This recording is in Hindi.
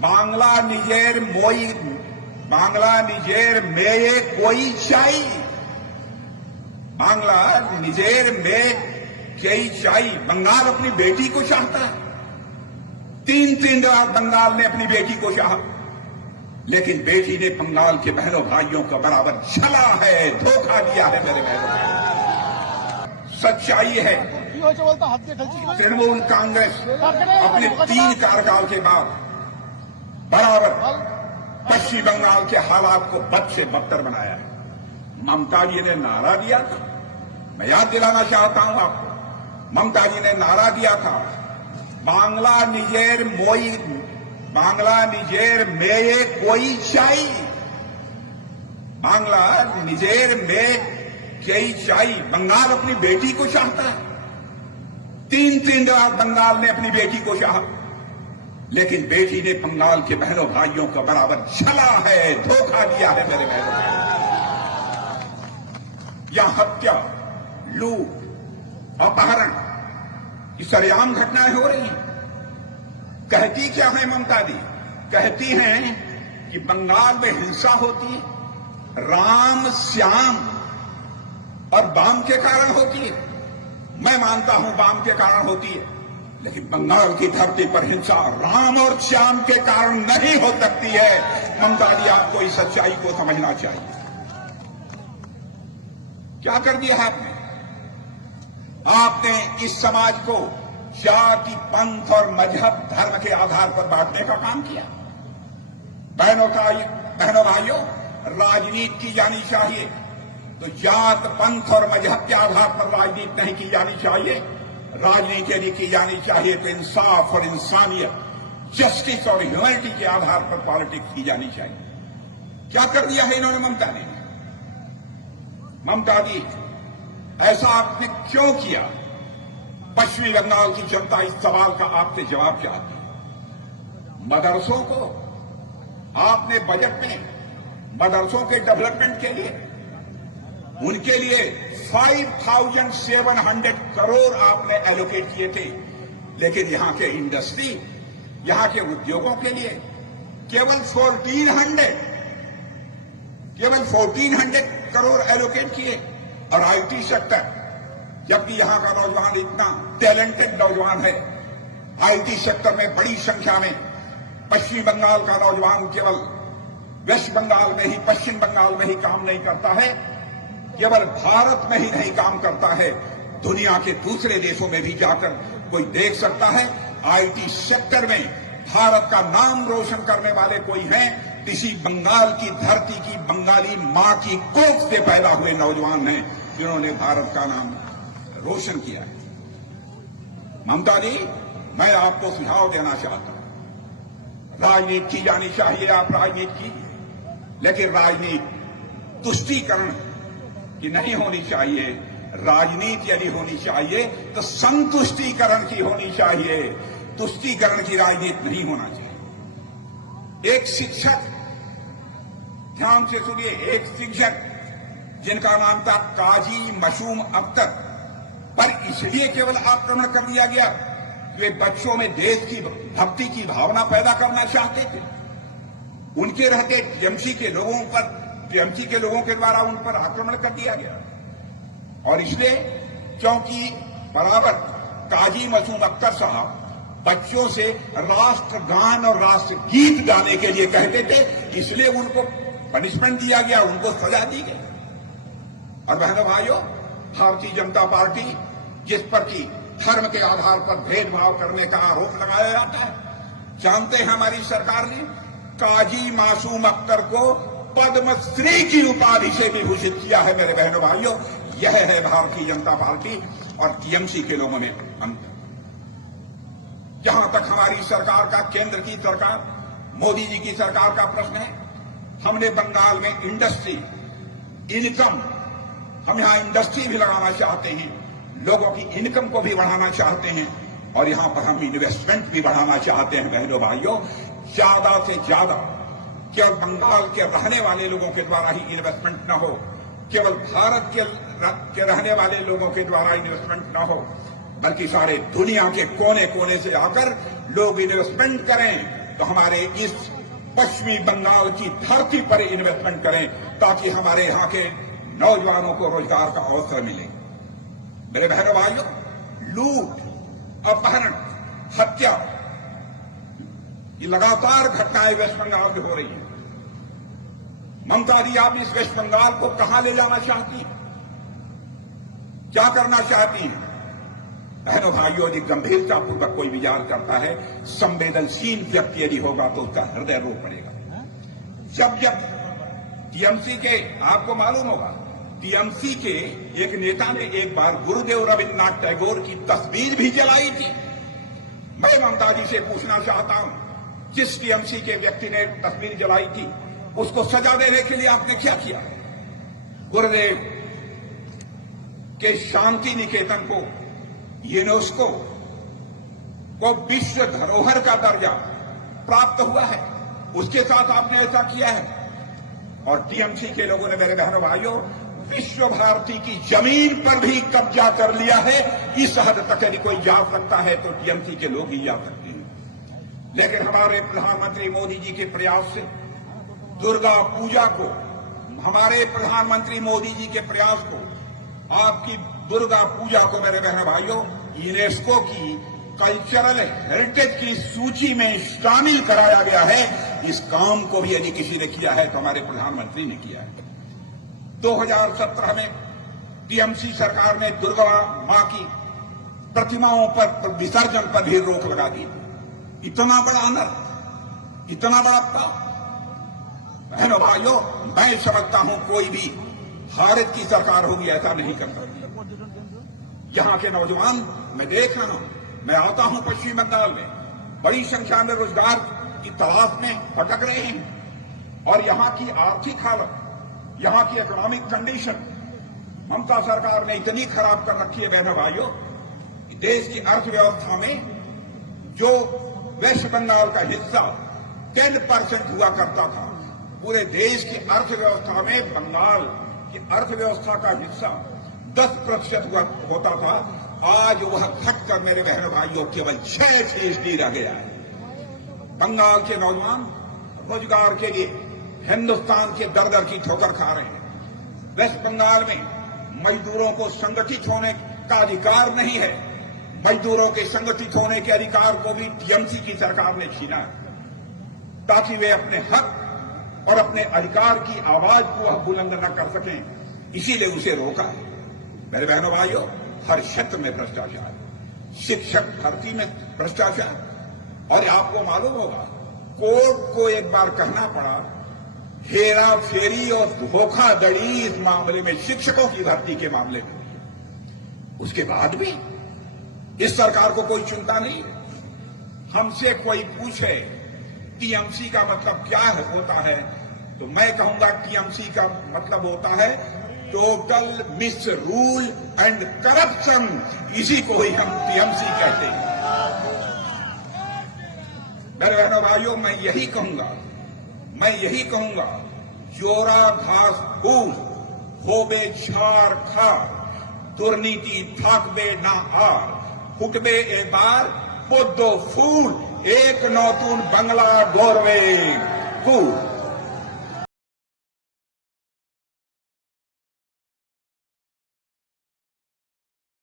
बांग्ला निजेर में कोई चाई, बांग्ला निजेर में कई चाई। बंगाल अपनी बेटी को चाहता है, 3 बार बंगाल ने अपनी बेटी को चाहा, लेकिन बेटी ने बंगाल के बहनों भाइयों का बराबर छला है, धोखा दिया है। मेरे बहनों, सच्चाई है तृणमूल कांग्रेस अपने 3 कार्यकाल के बाद बराबर पश्चिम बंगाल के हालात को बद से बदतर बनाया है। ममता जी ने नारा दिया था, मैं याद दिलाना चाहता हूं आपको, ममता जी ने नारा दिया था, बांग्ला निजेर में कोई चाई, बांग्ला निजेर में कई चाई। बंगाल अपनी बेटी को चाहता है, 3 बार बंगाल ने अपनी बेटी को चाहा, लेकिन बेटी ने बंगाल के बहनों भाइयों का बराबर छला है, धोखा दिया है। मेरे बहनों, यहां हत्या, लूट, अपहरण की सरेआम घटनाएं हो रही हैं। कहती क्या है ममता दी? कहती हैं कि बंगाल में हिंसा होती है, राम श्याम और बाम के कारण होती है। मैं मानता हूं बाम के कारण होती है, लेकिन बंगाल की धरती पर हिंसा राम और श्याम के कारण नहीं हो सकती है। ममता जी, आपको इस सच्चाई को समझना चाहिए। क्या कर दिया है आपने? आपने इस समाज को जाति, पंथ और मजहब, धर्म के आधार पर बांटने का काम किया। बहनों भाइयों, राजनीति की जानी चाहिए तो जात, पंथ और मजहब के आधार पर राजनीति नहीं की जानी चाहिए। राजनीति यदि की जानी चाहिए तो इंसाफ और इंसानियत, जस्टिस और ह्यूमैनिटी के आधार पर पॉलिटिक्स की जानी चाहिए। क्या कर दिया है इन्होंने ममता ने? ममता जी, ऐसा आपने क्यों किया? पश्चिमी बंगाल की जनता इस सवाल का आपसे जवाब चाहती है। मदरसों को आपने बजट में मदरसों के डेवलपमेंट के लिए, उनके लिए 5,700 करोड़ आपने एलोकेट किए थे, लेकिन यहां के इंडस्ट्री, यहां के उद्योगों के लिए केवल 1,400 करोड़ एलोकेट किए। और आईटी सेक्टर, जबकि यहां का नौजवान इतना टैलेंटेड नौजवान है, आईटी सेक्टर में बड़ी संख्या में पश्चिम बंगाल का नौजवान केवल वेस्ट बंगाल में ही, पश्चिम बंगाल में ही काम नहीं करता है, केवल भारत में ही नहीं काम करता है, दुनिया के दूसरे देशों में भी जाकर कोई देख सकता है। आईटी सेक्टर में भारत का नाम रोशन करने वाले कोई हैं, किसी बंगाल की धरती की, बंगाली मां की कोख से पैदा हुए नौजवान हैं जिन्होंने भारत का नाम रोशन किया है। ममता जी, मैं आपको सुझाव देना चाहता हूं, राजनीति की जानी चाहिए, आप राजनीति कीजिए, लेकिन राजनीति तुष्टीकरण की नहीं होनी चाहिए। राजनीति यदि होनी चाहिए तो संतुष्टीकरण की होनी चाहिए, तुष्टीकरण की राजनीति नहीं होना चाहिए। एक शिक्षक, ध्यान से सुनिए, एक शिक्षक जिनका नाम था काजी मासूम अख्तर, पर इसलिए केवल आक्रमण कर दिया गया कि वे बच्चों में देश की भक्ति की भावना पैदा करना चाहते थे। उनके रहते टीएमसी के लोगों के द्वारा उन पर आक्रमण कर दिया गया, और इसलिए क्योंकि बराबर काजी मासूम अख्तर साहब बच्चों से राष्ट्रगान और राष्ट्रगीत गाने के लिए कहते थे, इसलिए उनको पनिशमेंट दिया गया, उनको सजा दी गई। और बहनों भाइयों, भारतीय जनता पार्टी जिस पर की धर्म के आधार पर भेदभाव करने का आरोप लगाया जाता है, जानते हैं हमारी सरकार ने काजी मासूम अख्तर को पद्मश्री की उपाधि से भी भूषित किया है। मेरे बहनों भाइयों, यह है भारतीय जनता पार्टी और टीएमसी के लोगों में अंतर। जहां तक हमारी सरकार का, केंद्र की सरकार, मोदी जी की सरकार का प्रश्न है, हमने बंगाल में इंडस्ट्री, इनकम, हम यहां इंडस्ट्री भी लगाना चाहते हैं, लोगों की इनकम को भी बढ़ाना चाहते हैं, और यहां पर हम इन्वेस्टमेंट भी बढ़ाना चाहते हैं। बहनों भाइयों, ज्यादा से ज्यादा केवल बंगाल के रहने वाले लोगों के द्वारा ही इन्वेस्टमेंट न हो, केवल भारत के रहने वाले लोगों के द्वारा इन्वेस्टमेंट न हो, बल्कि सारे दुनिया के कोने कोने से आकर लोग इन्वेस्टमेंट करें, तो हमारे इस पश्चिमी बंगाल की धरती पर इन्वेस्टमेंट करें ताकि हमारे यहां के नौजवानों को रोजगार का अवसर मिले। मेरे बहनों भाइयों, लूट, अपहरण, हत्या, ये लगातार घटनाएं वेस्ट बंगाल में हो रही हैं। ममता जी, आप इस वेस्ट बंगाल को कहां ले जाना चाहती हैं? क्या करना चाहती हैं? बहनों भाइयों, यदि गंभीरतापूर्वक कोई विचार करता है, संवेदनशील व्यक्ति यदि होगा तो उसका हृदय रो पड़ेगा। जब टीएमसी के, आपको मालूम होगा, टीएमसी के एक नेता ने एक बार गुरुदेव रविन्द्रनाथ टैगोर की तस्वीर भी जलाई थी। मैं ममता जी से पूछना चाहता हूं, जिस टीएमसी के व्यक्ति ने तस्वीर जलाई थी, उसको सजा देने के लिए आपने क्या किया? गुरुदेव के शांति निकेतन को, यूनेस्को को विश्व धरोहर का दर्जा प्राप्त हुआ है, उसके साथ आपने ऐसा किया है। और टीएमसी के लोगों ने, मेरे बहनों भाइयों, विश्व भारती की जमीन पर भी कब्जा कर लिया है। इस हद तक यदि कोई जा सकता है तो टीएमसी के लोग ही जा सकते हैं। लेकिन हमारे प्रधानमंत्री मोदी जी के प्रयास से दुर्गा पूजा को, हमारे प्रधानमंत्री मोदी जी के प्रयास को, आपकी दुर्गा पूजा को, मेरे बहनों भाइयों, यूनेस्को की कल्चरल हेरिटेज की सूची में शामिल कराया गया है। इस काम को भी यदि किसी ने किया है तो हमारे प्रधानमंत्री ने किया है। 2017 में टीएमसी सरकार ने दुर्गा मां की प्रतिमाओं पर विसर्जन पर भी रोक लगा दी। इतना बड़ा अनर्थ, इतना बड़ा पाप। बहनों भाइयों, मैं समझता हूं कोई भी भारत की सरकार होगी ऐसा नहीं कर सकती। यहां के नौजवान, मैं देख रहा हूं, मैं आता हूं पश्चिम बंगाल में, बड़ी संख्या में रोजगार की तलाश में भटक रहे हैं। और यहां की आर्थिक हालत, यहां की इकोनॉमिक कंडीशन ममता सरकार ने इतनी खराब कर रखी है बहनों भाइयों, कि देश की अर्थव्यवस्था में जो वेस्ट बंगाल का हिस्सा 10% हुआ करता था, पूरे देश की अर्थव्यवस्था में बंगाल की अर्थव्यवस्था का हिस्सा 10% होता था। आज वह घटकर, मेरे बहनों भाइयों, केवल 6% रह गया है। बंगाल के नौजवान रोजगार के लिए हिंदुस्तान के दर दर की ठोकर खा रहे हैं। वेस्ट बंगाल में मजदूरों को संगठित होने का अधिकार नहीं है। मजदूरों के संगठित होने के अधिकार को भी टीएमसी की सरकार ने छीना है, ताकि वे अपने हक और अपने अधिकार की आवाज को बुलंद न कर सकें। इसीलिए उसे रोका है। मेरे बहनों भाइयों, हर क्षेत्र में भ्रष्टाचार, शिक्षक भर्ती में भ्रष्टाचार। और आपको मालूम होगा, कोर्ट को एक बार कहना पड़ा, हेरा फेरी और धोखाधड़ी इस मामले में, शिक्षकों की भर्ती के मामले में। उसके बाद भी इस सरकार को कोई चिंता नहीं है। हमसे कोई पूछे टीएमसी का मतलब क्या होता है, तो मैं कहूंगा टीएमसी का मतलब होता है total miss rule and corruption. इसी को ही हम टीएमसी कहते हैं। मेरे बहनों भाइयों, मैं यही कहूंगा, जोरा घास फूस होबे छाड़ खार, दुर्नीति थाकबे ना आर, ফুটবে এবার পদ্ম ফুল, এক নতুন বাংলা গর্বে ফুল।